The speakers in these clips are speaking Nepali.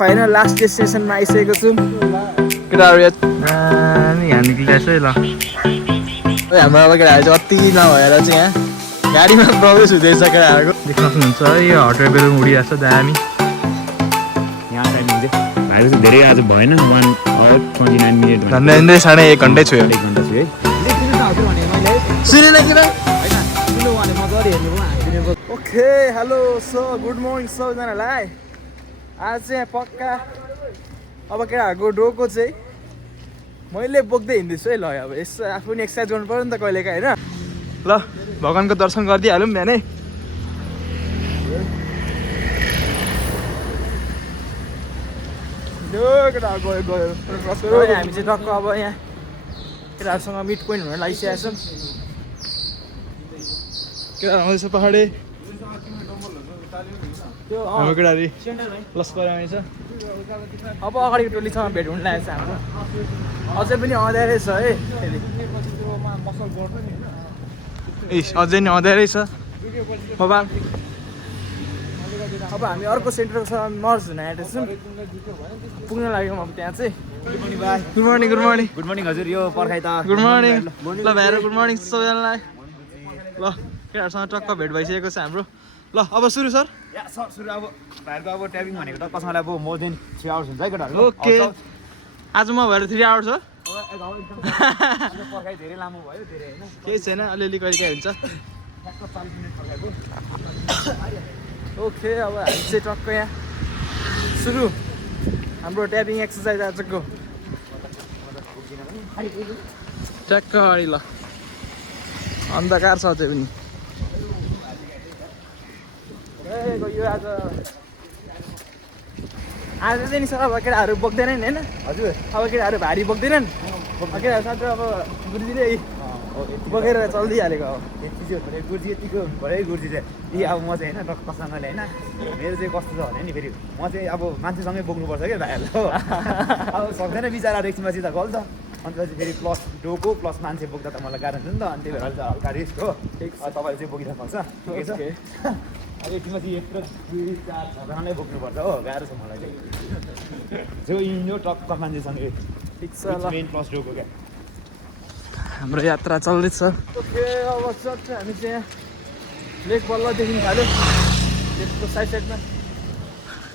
फाइनल लास्ट डेस्टिनेसनमा आइसकेको छु केटाहरू यहाँ निक्लिरहेछ है ल हाम्रो अब केटाहरू चाहिँ अति नभएर चाहिँ यहाँ गाडीमा प्रवेश हुँदैछ केटाहरूको देख्न सक्नुहुन्छ है यो हटेर बेलुन उडिरहेछ दामी यहाँ टाइमिङ चाहिँ भाइको चाहिँ धेरै आज भएन 1 hour 29 minute झन्डै साढे 1 घन्टै छु 1 घन्टा छु है सुनेन कि okay hello so good morning सबैजनालाई आज चाहिँ पक्का अब केटाहरूको डोको चाहिँ मैले बोक्दै हिँड्दैछु है ल अब यसो आफू पनि एक्सर्साइज गर्नु पऱ्यो नि त कहिलेकाहीँ होइन ल भगवान्को दर्शन गरिदिइहालौँ बिहानै केटाहरू गयो हामी चाहिँ टक्क अब यहाँ केटाहरूसँग मिड पोइन्ट हुन लागिसकेका छौँ केटाहरू आउँदैछ पहाडे त्यो केटाहरू लस्कर आउँछ अब अगाडिको टोलीसँग भेट हुन लागेको छ हाम्रो अझै पनि अँध्यारै छ है अझै नि अँध्यारै छ मोबाइल अब हामी अर्को सेन्टरसँग मर्ज हुन आँटेको छौँ पुग्न लाग्यौँ अब त्यहाँ चाहिँ good morning good morning good morning हजुर यो पर्खाइ त गुड मर्निङ ल भाइहरू गुड मर्निङ सबैजनालाई ल केटाहरूसँग टक्क भेट भइसकेको छ हाम्रो ल अब सुरु सर सुरु अब भाइहरूको अब ट्याबिङ भनेको त कसैलाई अब मोर देन 3 hours हुन्छ है केटाहरू ओके आज म भएर 3 hours हो पर्खाइ धेरै लामो भयो धेरै हैन केही छैन अलिअलि कहिले हुन्छ 40 मिनेट पर्खाइको ओके अब हामी चाहिँ टक्क यहाँ सुरु हाम्रो ट्यापिङ एक्सर्साइज आजको ट्याक्क अगाडि ल अन्धकार छ अझै पनि यो आज चाहिँ नि सर अब केटाहरू बोक्दैनन् होइन हजुर अब केटाहरू भारी बोक्दैनन् केटाहरू साथै अब गुरुजीले बोकेर चलिदिइहालेको अब यति चाहिँ भने गुरुजी यतिको भरे गुरुजी चाहिँ अब म चाहिँ होइन टक्कसँगले होइन मेरो चाहिँ कस्तो छ भने नि फेरि म चाहिँ अब मान्छेसँगै बोक्नुपर्छ क्या भाइहरूलाई हो अब सक्दैन बिचरा एकछिनमा त गल्छ अन्त चाहिँ फेरि प्लस डोको प्लस मान्छे बोक्दा त मलाई गाह्रो हुन्छ नि त अनि त्यही भएर चाहिँ हल्का रिस्क हो तपाईँले चाहिँ बोकिरहेको सक्छ ठिकै छ अब एकछिनमा चाहिँ 1 2 4 6जनाले बोक्नुपर्छ हो गाह्रो छ मलाई चाहिँ जो इन्यो टक्क मान्छेसँगै ठिक छ ल मेन प्लस डोको क्या हाम्रो यात्रा चल्दैछ ओके अब चट्ट हामी चाहिँ लेक बल्ल देखिन थाल्यो लेकको साइडमा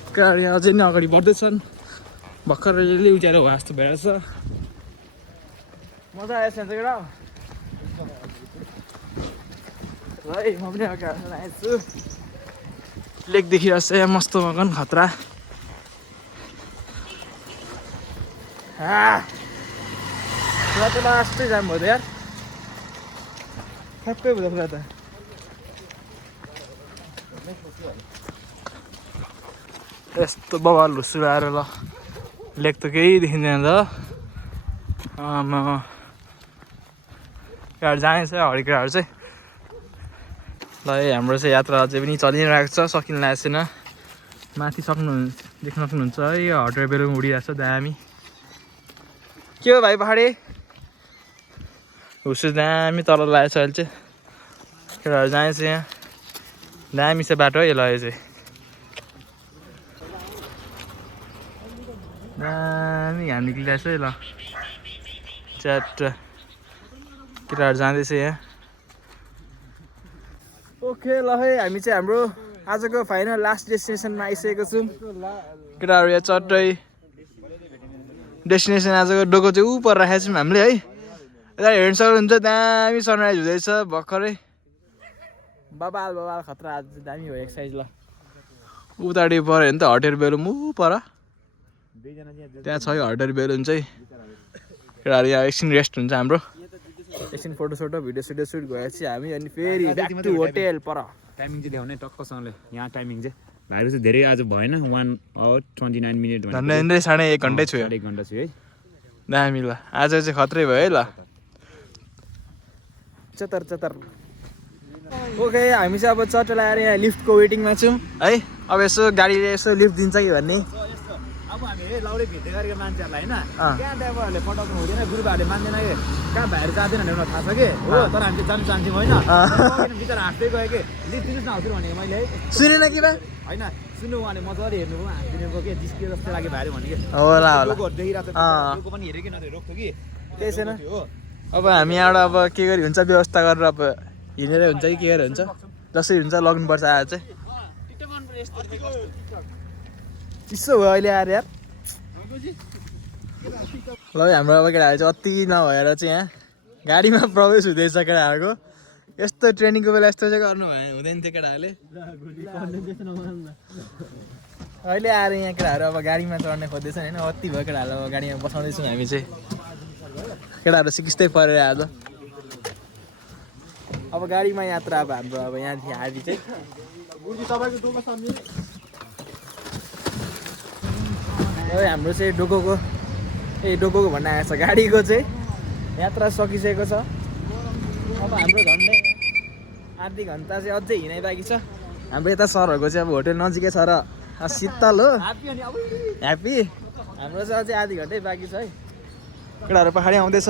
केटाहरू यहाँ अझै नै अगाडि बढ्दैछन् भर्खर रेली उज्यालो भयो जस्तो भइरहेछ मजा आएछ नि त केटा है म पनि अगाडि आएको छु लेक देखिरहेछ यहाँ मस्तो मगन खतरा त लास्टै जाम भयो त यार ठ्याक्कै भयो पुरा त यस्तो बवाल हुसुर आएर ल लेक त केही देखिँदैन त केटाहरू जानेछ हरि केटाहरू चाहिँ ल हाम्रो चाहिँ यात्रा अझै पनि चलिरहेको छ सकिन लागेको छैन माथि देख्न सक्नुहुन्छ है यो हटेर बेलुन उडिरहेको छ दामी के हो भाइ पहाडे हुसु दामी तल लागेको छ अहिले चाहिँ केटाहरू जानेछ यहाँ दामी छ बाटो है लगे चाहिँ दामी यहाँ निक्लिरहेछ है ल च्याट केटाहरू जाँदैछ यहाँ ओके ल है हामी चाहिँ हाम्रो आजको फाइनल लास्ट डेस्टिनेसनमा आइसकेको छौँ केटाहरू यहाँ चट्टै डेस्टिनेसन आजको डोको चाहिँ ऊ पर राखेको छौँ हामीले है यता हेर्न सक्नुहुन्छ दामी सनराइज हुँदैछ भर्खरै बबाल खतरा आज दामी हो एक्सर्साइज ल उताडि पऱ्यो भने त हटेर बेलुन ऊ पर त्यहाँ छ यो हटेर बेलुन चाहिँ केटाहरू यहाँ एकछिन रेस्ट हुन्छ हाम्रो एकछिन फोटोसोटो भिडियो सुट गएपछि हामी अनि फेरि ब्याक टु होटेल पर टाइमिङ चाहिँ देखाउने टक्कसँगले यहाँ टाइमिङ चाहिँ भाइहरू चाहिँ धेरै आज भएन 1 hour 29 minute झन्डै साढे 1 घन्टै छु 1 घन्टा छु है दामी ल आज चाहिँ खत्रै भयो है ल चतर ओके हामी चाहिँ अब चट्ट लगाएर यहाँ लिफ्टको वेटिङमा छौँ है अब यसो गाडीले यसो लिफ्ट दिन्छ कि भन्ने अब हामी लाउडे भित्दै गरेको मान्छेहरूलाई होइन कहाँ ड्राइभरहरूले पठाउनु हुँदैन गुरुबाहरूले मान्दैन कि कहाँ भाइहरू जाँदैन भने थाहा छ कि हो तर हामीले जानु चाहन्छौँ होइन बिचरा हाँस्दै गयो कि लिफ्ट दिनुहोस् न हजुर भनेको मैले सुनेन कि बा होइन सुन्नु उहाँले मजाले हेर्नुभयो हानिदिनुभयो के जिस्कियो जस्तो लाग्यो भाइहरू भने कि होला होला लोगोहरू देखिरहेको छ अँ। लोगो पनि हेऱ्यो कि नहेऱ्यो रोक्थ्यो कि केही छैन हो अब हामी यहाँबाट अब के गरी हुन्छ व्यवस्था गरेर अब हिँडेर हुन्छ कि के गरेर हुन्छ जसरी हुन्छ लग्नुपर्छ आज चाहिँ चिसो भयो अहिले आएर यार ल हाम्रो अब केटाहरू चाहिँ अति नभएर चाहिँ यहाँ गाडीमा प्रवेश हुँदैछ केटाहरूको यस्तो ट्रेनिङको बेला यस्तो चाहिँ गर्नु भयो हुँदैन थियो केटाहरूले अहिले आएर यहाँ केटाहरू अब गाडीमा चढ्ने खोज्दैछ होइन अति भयो केटाहरू अब गाडीमा बसाउँदैछौँ हामी चाहिँ केटाहरू सिकिस्तै परेर आज अब गाडीमा यात्रा अब हाम्रो अब यहाँदेखि आधी चाहिँ हाम्रो चाहिँ डोकोको डोकोको भन्न आएको छ गाडीको चाहिँ यात्रा सकिसकेको छ अब हाम्रो झन्डै आधी घन्टा चाहिँ अझै हिँडाइ बाँकी छ हाम्रो यता सरहरूको चाहिँ अब होटेल नजिकै छ र शीतल हो ह्याप्पी हाम्रो चाहिँ अझै आधी घन्टै बाँकी छ है केटाहरू पहाडी आउँदैछ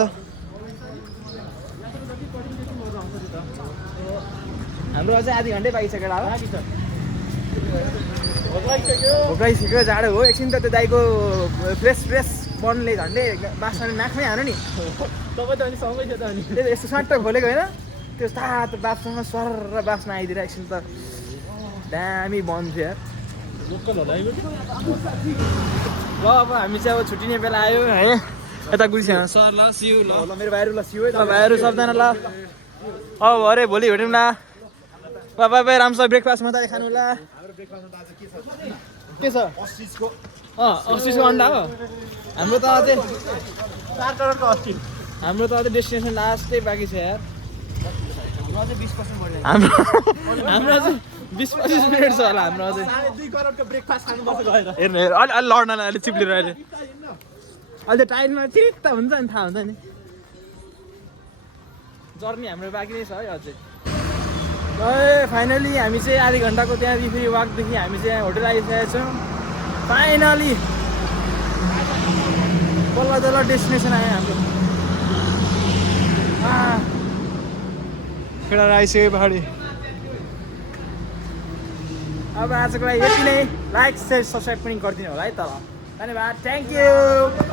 हाम्रो अझै आधी घन्टै बाँकी छ केटा भोकाइसक्यो जाडो हो एकछिन त त्यो दाइको फ्रेस बनले झन्डै बास्ना नाकमै हाल्नु नि तपाईँ त अनि सँगै थियो त अनि यस्तो स्वाट खोलेको होइन त्यो तातो बाफ्सँग स्वर र बास्ना आइदिएर एकछिन त दामी बन थियो यार ल अब हामी चाहिँ अब छुट्टिने बेला आयो है यता गुल्छ्या सर ल सिउ ल मेरो भाइहरू ल सिउ है भाइहरू सबजना ल अब अरे भोलि भेटौँ न ल बाई बाई राम्रोसँग ब्रेकफास्ट मजाले खानु ल के छ 80को अन्डा हो हाम्रो त अझै 4 करोडको 80 हाम्रो त अझै डेस्टिनेसन लास्टै बाँकी छ यार हाम्रो अझै 20% बढ्यो हाम्रो अझै 20-25 मिनट छ होला हाम्रो अझै 2.5 करोडको ब्रेकफास्ट खानुपर्छ गएर हेर्नु अलि लड्न अलि चिप्लेर अहिले अहिले टाइममा चित्त हुन्छ नि थाहा हुन्छ नि जर्नी हाम्रो बाँकी नै छ है अझै फाइनली हामी चाहिँ आधी घन्टाको त्यहाँदेखि फेरि वाकदेखि हामी चाहिँ यहाँ होटेल आइसकेका छौँ फाइनली बल्ल तल्ल डेस्टिनेसन आयो हाम्रो केटाहरू आइसक्यो पहाडी अब आजको लागि यति नै लाइक सेयर सब्सक्राइब पनि गरिदिनु होला है त धन्यवाद थ्याङ्क यू